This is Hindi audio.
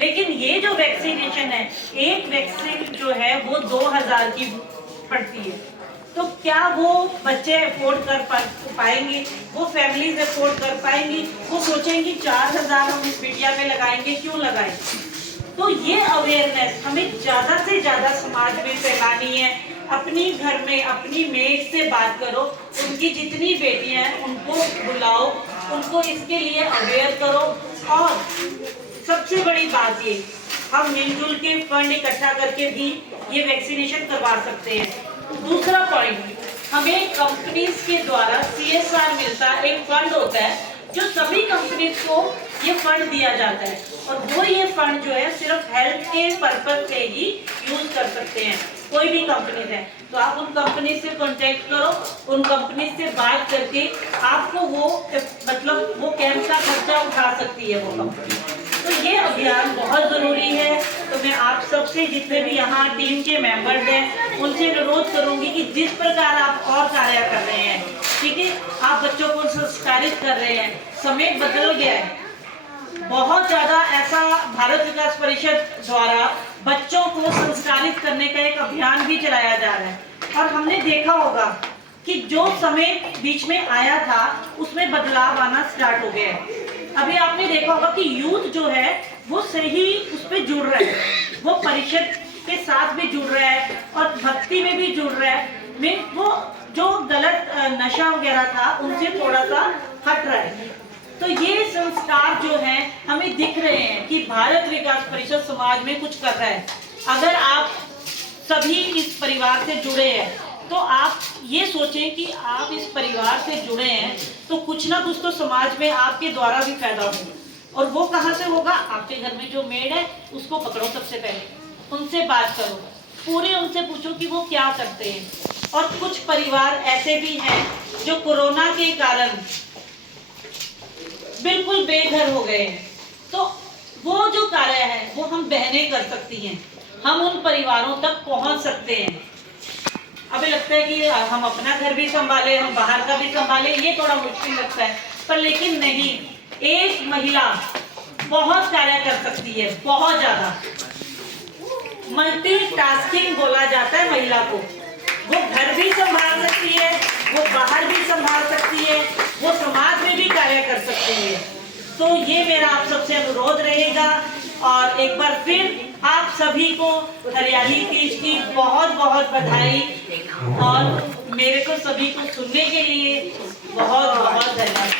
लेकिन ये जो वैक्सीनेशन है, एक वैक्सीन जो है वो 2000 की पड़ती है। तो क्या वो बच्चे अफोर्ड कर पाएंगे, वो फैमिलीज अफोर्ड कर पाएंगी? वो सोचेंगे 4000 हम इस बिटिया पे लगाएंगे, क्यों लगाएंगे? तो ये अवेयरनेस हमें ज्यादा से ज्यादा समाज में फैलानी है। अपनी घर में अपनी मेड से बात करो, उनकी जितनी बेटियां हैं उनको बुलाओ, उनको इसके लिए अवेयर करो। और सबसे बड़ी बात ये, हम मिलजुल के फंड इकट्ठा करके भी ये वैक्सीनेशन करवा सकते हैं। दूसरा पॉइंट, हमें कंपनीज के द्वारा CSR मिलता है, एक फंड होता है जो सभी कंपनीज को ये फंड दिया जाता है, और वो ये फंड जो है सिर्फ हेल्थ के पर्पज से ही यूज कर सकते हैं। कोई भी कंपनीज है तो आप उन कंपनी से कांटेक्ट करो, उन कंपनी से बात करके आपको वो मतलब वो कैंप का खर्चा उठा सकती है वो कंपनी। तो ये अभियान बहुत जरूरी है। तो मैं आप सबसे, जितने भी यहाँ टीम के मेंबर्स हैं, उनसे अनुरोध करूंगी कि जिस प्रकार आप और कार्य कर रहे हैं, ठीक है, आप बच्चों को संस्कारित कर रहे हैं, समय बदल गया है बहुत ज्यादा। ऐसा भारत विकास परिषद द्वारा बच्चों को संस्कारित करने का एक अभियान भी चलाया जा रहा है, और हमने देखा होगा कि जो समय बीच में आया था उसमें बदलाव आना स्टार्ट हो गया है। अभी आपने देखा होगा कि यूथ जो है वो सही उस पर जुड़ रहा है, वो परिषद के साथ भी जुड़ रहा है और भक्ति में भी जुड़ रहा है। में वो जो गलत नशा वगैरह था उनसे थोड़ा सा हट रहा है। तो ये संस्कार जो है हमें दिख रहे हैं कि भारत विकास परिषद समाज में कुछ कर रहा है। अगर आप सभी इस परिवार से जुड़े हैं तो आप ये सोचें कि आप इस परिवार से जुड़े हैं तो कुछ ना कुछ तो समाज में आपके द्वारा भी पैदा होगा। और वो कहाँ से होगा? आपके घर में जो मेड है उसको पकड़ो, सबसे पहले उनसे बात करो, पूरे उनसे पूछो कि वो क्या करते हैं। और कुछ परिवार ऐसे भी हैं जो कोरोना के कारण बिल्कुल बेघर हो गए हैं, तो वो जो कार्य है वो हम बहनें कर सकती हैं, हम उन परिवारों तक पहुंच सकते हैं। अभी लगता है कि हम अपना घर भी संभाले, हम बाहर का भी संभाले, ये थोड़ा मुश्किल लगता है, पर लेकिन नहीं, एक महिला बहुत कार्य कर सकती है, बहुत ज्यादा। मल्टीटास्किंग बोला जाता है महिला को। वो घर भी संभाल सकती है, वो बाहर भी संभाल सकती है, वो समाज में भी कार्य कर सकती है। तो ये मेरा आप सबसे अनुरोध रहेगा। और एक बार फिर आप सभी को हरियाली तीज की बहुत बहुत बधाई, और मेरे को सभी को सुनने के लिए बहुत बहुत धन्यवाद।